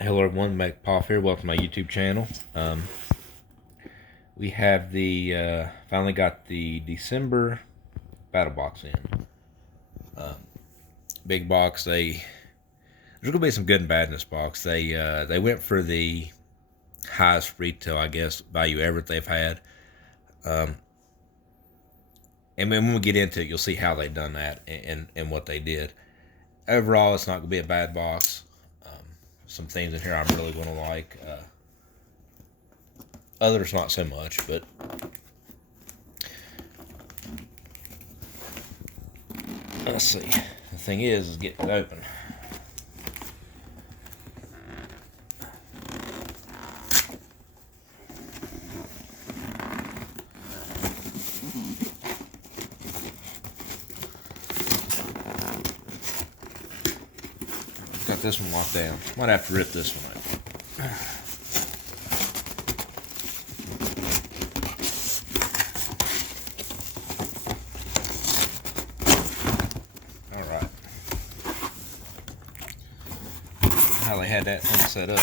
Hello everyone, Mac Poff here. Welcome to my YouTube channel. We have the finally got the December Battlbox in. Big box. There's gonna be some good and bad in this box. They went for the highest retail, I guess, value ever they've had. And when we get into it, you'll see how they done that and what they did. Overall, it's not gonna be a bad box. Some things in here I'm really gonna like. Others not so much, but let's see. The thing is getting it open. Got this one locked down. Might have to rip this one out. Alright. How they had that thing set up.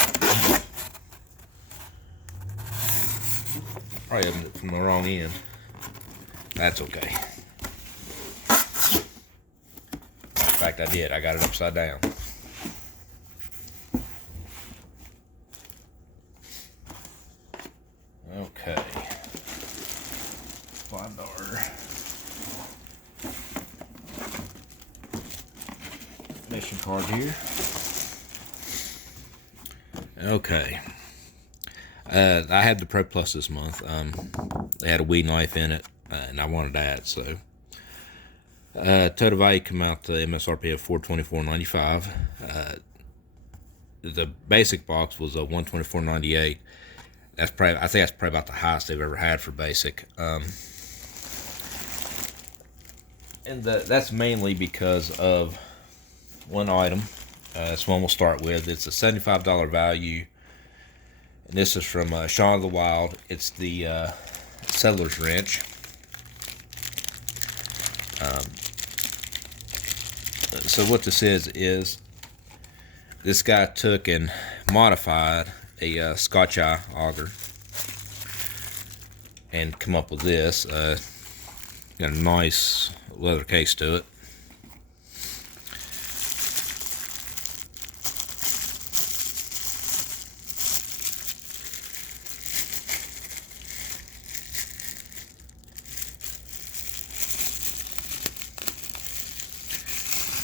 Probably opened it from the wrong end. That's okay. In fact, I did. I got it upside down. Okay. $5 mission card here. Okay. I had the Pro Plus this month. They had a Wii knife in it, and I wanted that, so total value come out to MSRP of $424.95. The basic box was a $124.98. I think that's probably about the highest they've ever had for basic. And that's mainly because of one item. This one we'll start with. It's a $75 value. And this is from Shaun of the Wild. It's the Settler's Wrench. So what this is this guy took and modified a Scotch eye auger and come up with this. Got a nice leather case to it.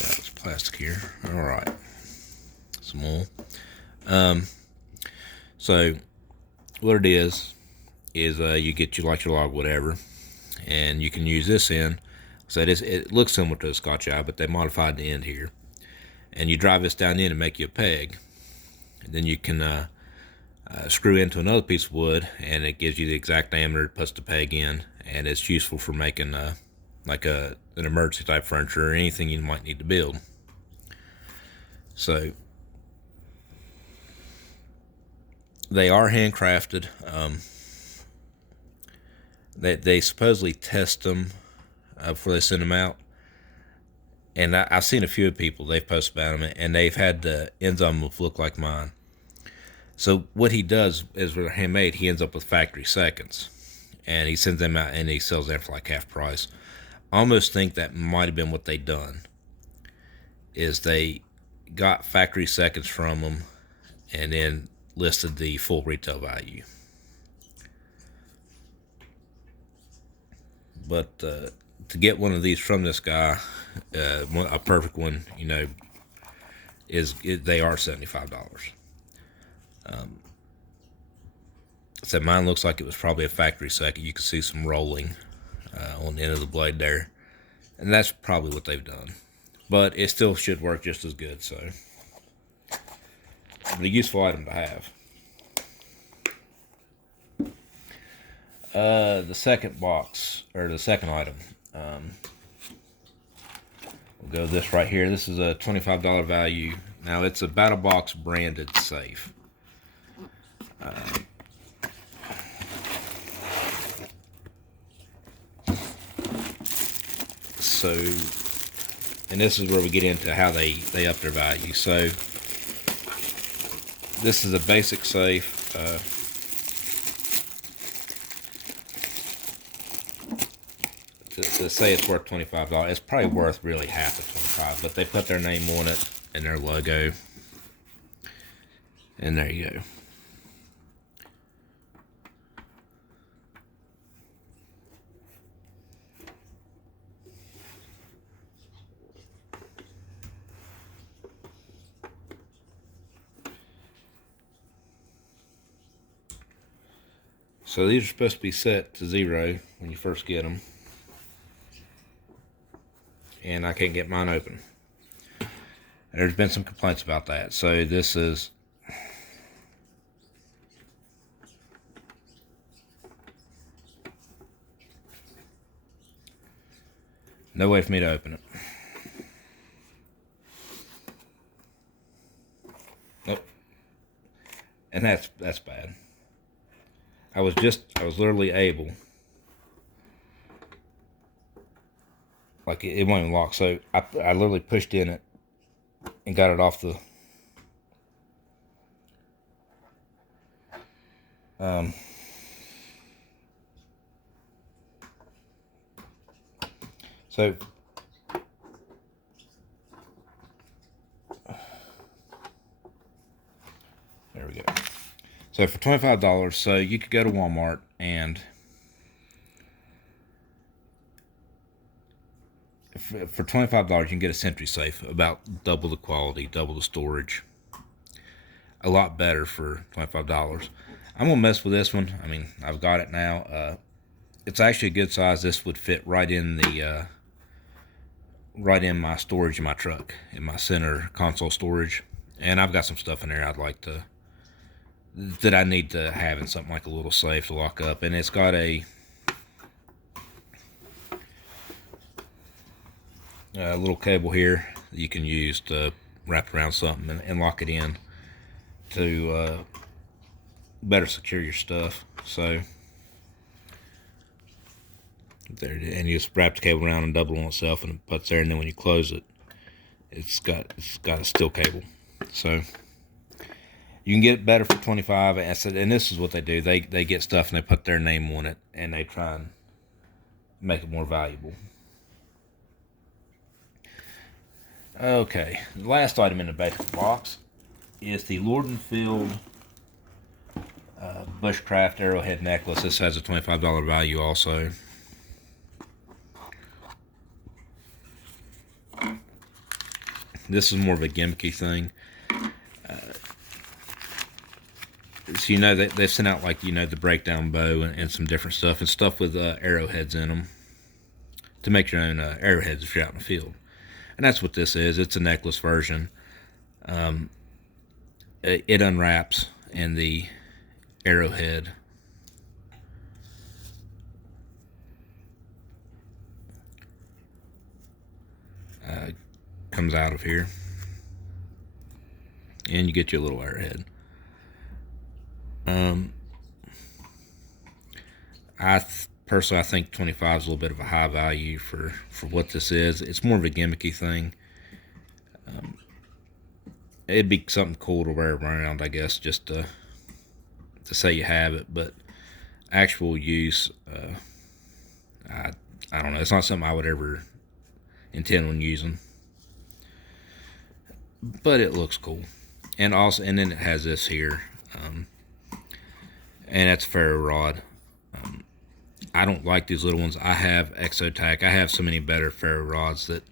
That was plastic here. All right, some wool. So what it is you get your log, whatever, and you can use this in. So it looks similar to a Scotch eye, but they modified the end here, and you drive this down in and make you a peg. And then you can screw into another piece of wood, and it gives you the exact diameter it puts the peg in, and it's useful for making like an emergency type furniture or anything you might need to build. So they are handcrafted. They supposedly test them before they send them out, and I've seen a few people they've posted about them, and they've had the ends on them look like mine. So what he does is, with handmade, he ends up with factory seconds, and he sends them out and he sells them for like half price. I almost think that might have been what they done. Is they got factory seconds from them, and then listed the full retail value. But to get one of these from this guy, a perfect one, they are $75. So mine looks like it was probably a factory second. You can see some rolling on the end of the blade there, and that's probably what they've done. But it still should work just as good. So, but a useful item to have. The second box, or the second item, we'll go this right here. This is a $25 value. Now it's a Battlbox branded safe. So, and this is where we get into how they up their value. So This is a basic safe. To say it's worth $25, it's probably worth really half of $25. But they put their name on it and their logo, and there you go. So these are supposed to be set to 0 when you first get them. And I can't get mine open. There's been some complaints about that. So this is... no way for me to open it. Nope. And that's bad. I was literally able, like it won't even lock. So I literally pushed in it and got it off the so there we go. So for $25, so you could go to Walmart and for $25 you can get a Sentry safe, about double the quality, double the storage. A lot better for $25. I'm gonna mess with this one. I mean, I've got it now. It's actually a good size. This would fit right in the right in my storage in my truck, in my center console storage. And I've got some stuff in there I'd like to, that I need to have in something like a little safe to lock up. And it's got a little cable here that you can use to wrap around something and lock it in to better secure your stuff. So there, and you just wrap the cable around and double on itself, and it puts there. And then when you close it, it's got a steel cable. So you can get it better for $25. And this is what they do. They get stuff and they put their name on it, and they try and make it more valuable. Okay, the last item in the basic box is the Lord & Field Bushcraft Arrowhead Necklace. This has a $25 value also. This is more of a gimmicky thing. So, you know, they've sent out, like, you know, the breakdown bow and some different stuff, and stuff with arrowheads in them to make your own arrowheads if you're out in the field. And that's what this is. It's a necklace version. It unwraps, and the arrowhead comes out of here, and you get your little arrowhead. Personally, I think 25 is a little bit of a high value for what this is. It's more of a gimmicky thing. It'd be something cool to wear around, I guess, just to say you have it. But actual use, I don't know. It's not something I would ever intend on using. But it looks cool. And then it has this here. And that's ferro rod. I don't like these little ones. I have Exotac. I have so many better ferro rods that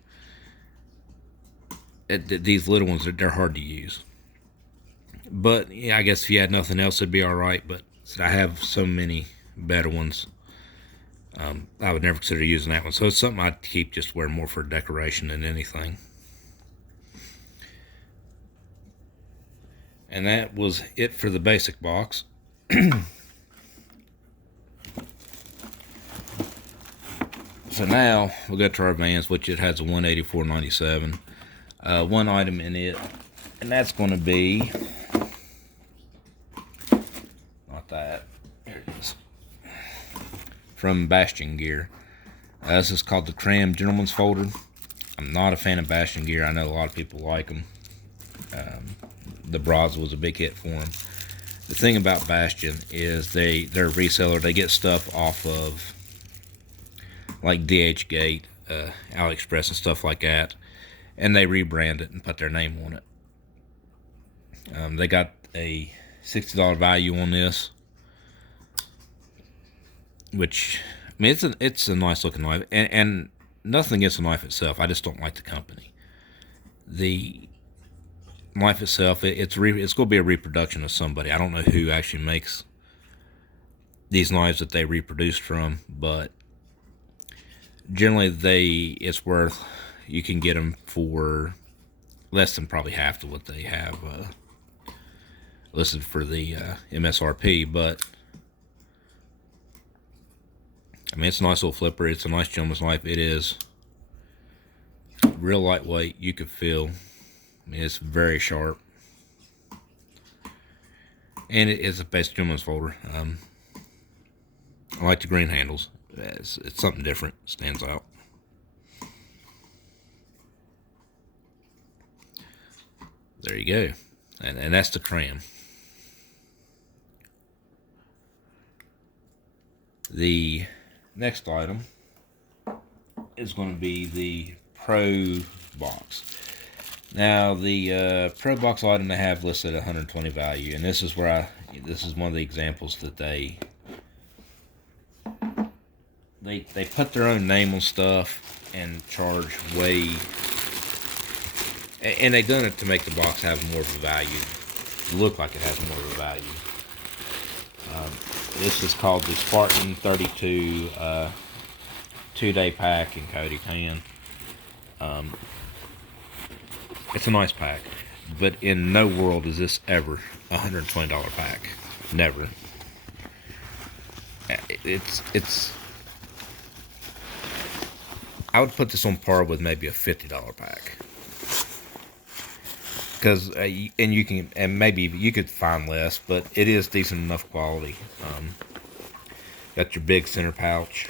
these little ones, they're hard to use. But yeah, I guess if you had nothing else, it'd be all right. But I have so many better ones. I would never consider using that one. So it's something I'd keep, just wear more for decoration than anything. And that was it for the basic box. So now we'll go to our Vans, which it has a $184.97. One item in it, and that's going to be not that. Here it is, from Bastion Gear. This is called the Cram Gentleman's Folder. I'm not a fan of Bastion Gear. I know a lot of people like them. the Bras was a big hit for them. The thing about Bastion is they're a reseller. They get stuff off of like DHgate, AliExpress, and stuff like that, and they rebrand it and put their name on it. They got a $60 value on this, which, I mean, it's a nice looking knife, and nothing against the knife itself. I just don't like the company. The knife itself, it's going to be a reproduction of somebody. I don't know who actually makes these knives that they reproduced from, but generally it's worth, you can get them for less than probably half of what they have listed for the MSRP. But I mean, it's a nice little flipper. It's a nice gentleman's knife. It is real lightweight. You could feel, I mean, it's very sharp, and it is a basic gentleman's folder. I like the green handles. It's something different. Stands out. There you go. And that's the cram. The next item is going to be the Pro Box. Now, the Pro Box item they have listed at 120 value, and this is where this is one of the examples that they put their own name on stuff and charge way, and they've done it to make the box have more of a value, look like it has more of a value. This is called the Spartan 32 2-day pack in Cody tan. It's a nice pack, but in no world is this ever a $120 pack. Never. It's I would put this on par with maybe a $50 pack, because and you can, and maybe you could find less, but it is decent enough quality. Got your big center pouch.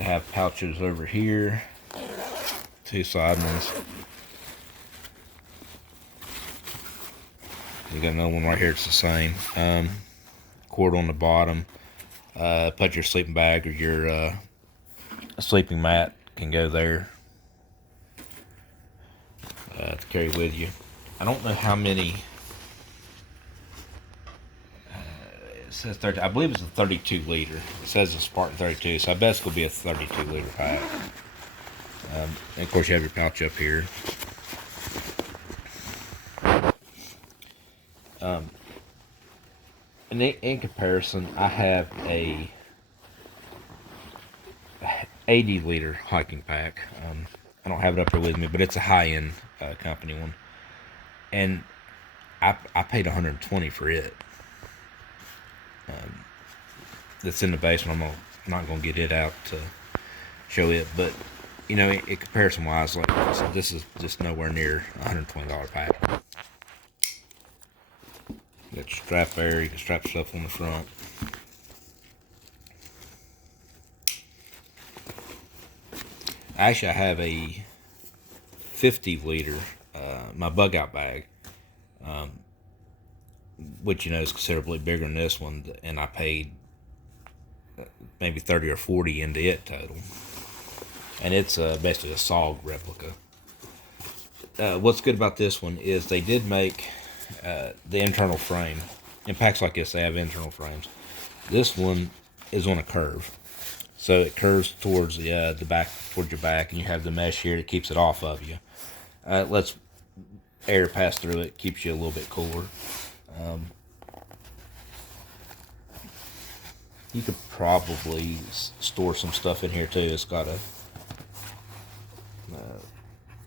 Have pouches over here, 2 side ones. You got another one right here. It's the same. Cord on the bottom. Put your sleeping bag or your sleeping mat can go there to carry with you. I don't know how many. It says 30. I believe it's a 32 liter. It says a Spartan 32, so I bet it's gonna be a 32 liter pack. And of course, you have your pouch up here. And in comparison, I have a 80 liter hiking pack. I don't have it up here with me, but it's a high-end company one, and I paid 120 for it. That's in the basement. I'm not gonna get it out to show it, but you know, in comparison wise, like this is just nowhere near $120 pack. You got your strap there. You can strap stuff on the front. Actually, I have a 50 liter, my bug out bag, which, you know, is considerably bigger than this one, and I paid maybe 30 or 40 into it total. And it's basically a SOG replica. What's good about this one is they did make the internal frame. In packs like this, they have internal frames. This one is on a curve, so it curves towards the back, towards your back, and you have the mesh here that keeps it off of you. It lets air pass through it, keeps you a little bit cooler. You could probably store some stuff in here too. It's got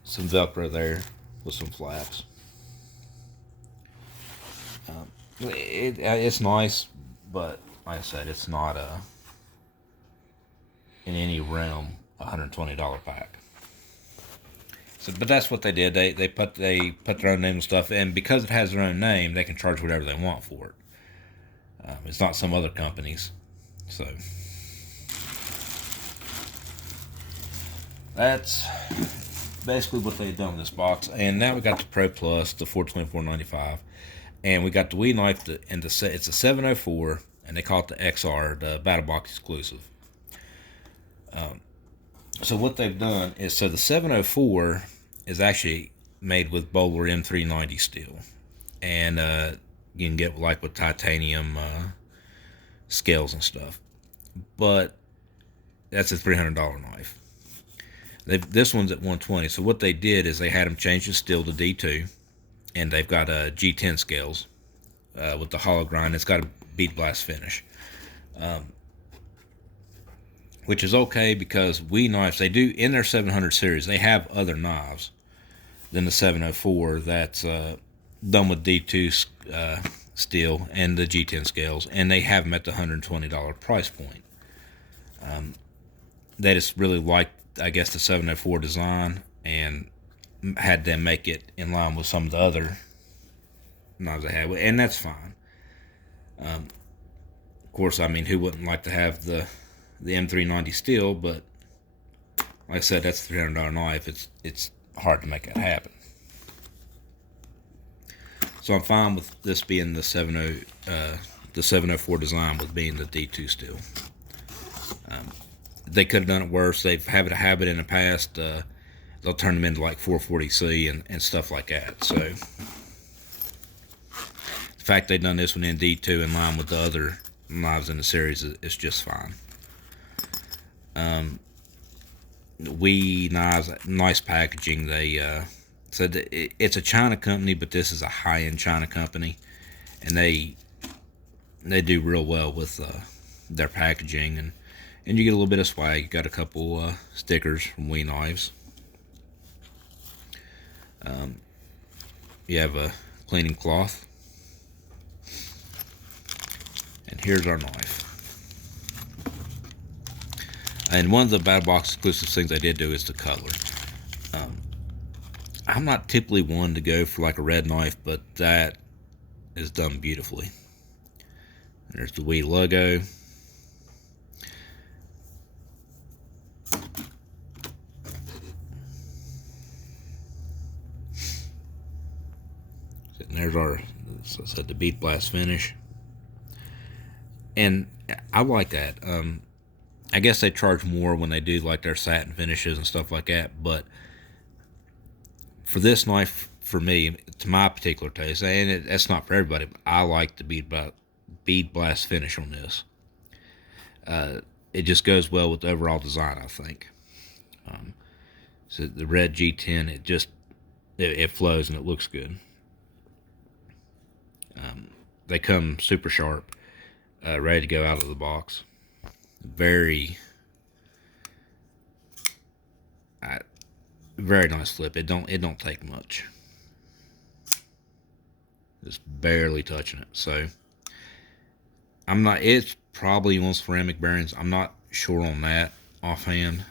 some Velcro there with some flaps. It's nice, but like I said, it's not in any realm $120 pack. So, but that's what they did. They put their own name and stuff, and because it has their own name, they can charge whatever they want for it. It's not some other companies. So that's basically what they've done with this box. And now we got the Pro Plus, the 424.95, and we got the Wii knife, and it's a 704, and they call it the XR, the Battlebox exclusive. So what they've done is, so the 704 is actually made with Bowler M390 steel, and you can get like with titanium scales and stuff, but that's a $300 knife. This one's at 120. So what they did is they had them change the steel to D2, and they've got G10 scales with the hollow grind. It's got a bead blast finish, which is okay because Wii knives, they do in their 700 series, they have other knives than the 704 that's done with D2 steel and the G10 scales, and they have them at the $120 price point. They just really liked, I guess, the 704 design and had them make it in line with some of the other knives they had, and that's fine. Of course, I mean, who wouldn't like to have the M390 steel? But like I said, that's a $300 knife. It's hard to make that happen. So I'm fine with this being the 704 design with being the D2 steel. They could have done it worse. They've had a habit in the past. They'll turn them into like 440C and stuff like that. So the fact they've done this one in D2 in line with the other knives in the series is just fine. Wii knives, nice packaging. They said it's a China company, but this is a high-end China company, and they do real well with their packaging, and you get a little bit of swag. You got a couple stickers from Wii knives. You have a cleaning cloth, and here's our knife. And one of the Battlebox exclusive things I did do is the color. I'm not typically one to go for like a red knife, but that is done beautifully. There's the Wii logo. And there's our, so I said, the bead blast finish. And I like that. I guess they charge more when they do like their satin finishes and stuff like that, but for this knife, for me, to my particular taste, and that's not for everybody, but I like the bead blast finish on this. It just goes well with the overall design, I think. So the red G10, it flows and it looks good. They come super sharp, ready to go out of the box. Very nice flip. It don't take much. Just barely touching it. So I'm not. It's probably on ceramic bearings. I'm not sure on that offhand.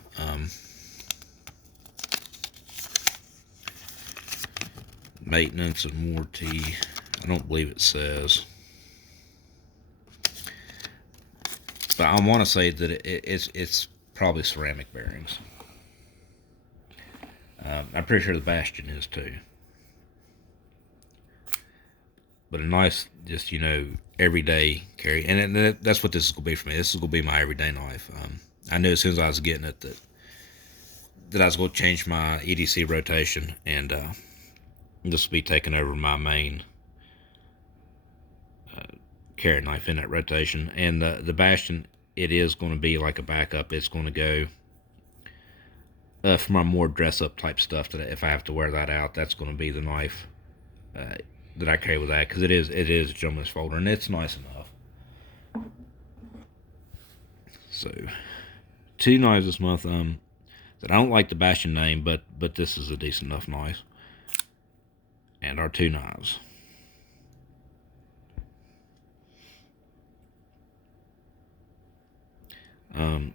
Maintenance and warranty. I don't believe it says. But I want to say that it's probably ceramic bearings. I'm pretty sure the Bastion is too. But a nice, just, everyday carry. And that's what this is going to be for me. This is going to be my everyday knife. I knew as soon as I was getting it that I was going to change my EDC rotation. And this will be taking over my main carry knife in that rotation. And the Bastion, it is going to be like a backup. It's going to go for my more dress up type stuff, that if I have to wear that out, that's going to be the knife that I carry with that, because it is a jumbless folder, and it's nice enough. So 2 knives this month. That I don't like the Bastion name, but this is a decent enough knife. And our 2 knives. I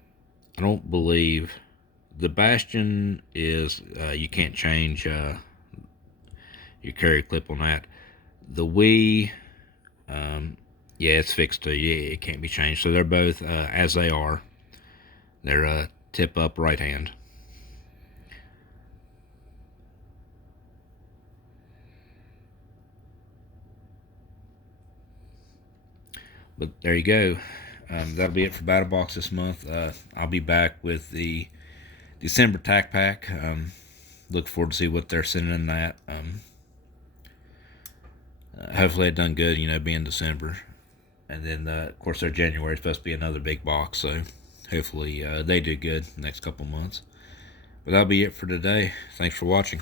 don't believe the Bastion is you can't change your carry clip on that. The Wii, yeah, it's fixed too. Yeah, it can't be changed. So they're both as they are. They're tip up right hand. But there you go. That'll be it for Battlebox this month. I'll be back with the December tack pack. Look forward to see what they're sending in that. Hopefully it done good, being December. And then, of course, their January is supposed to be another big box, so hopefully they do good the next couple months. But that'll be it for today. Thanks for watching.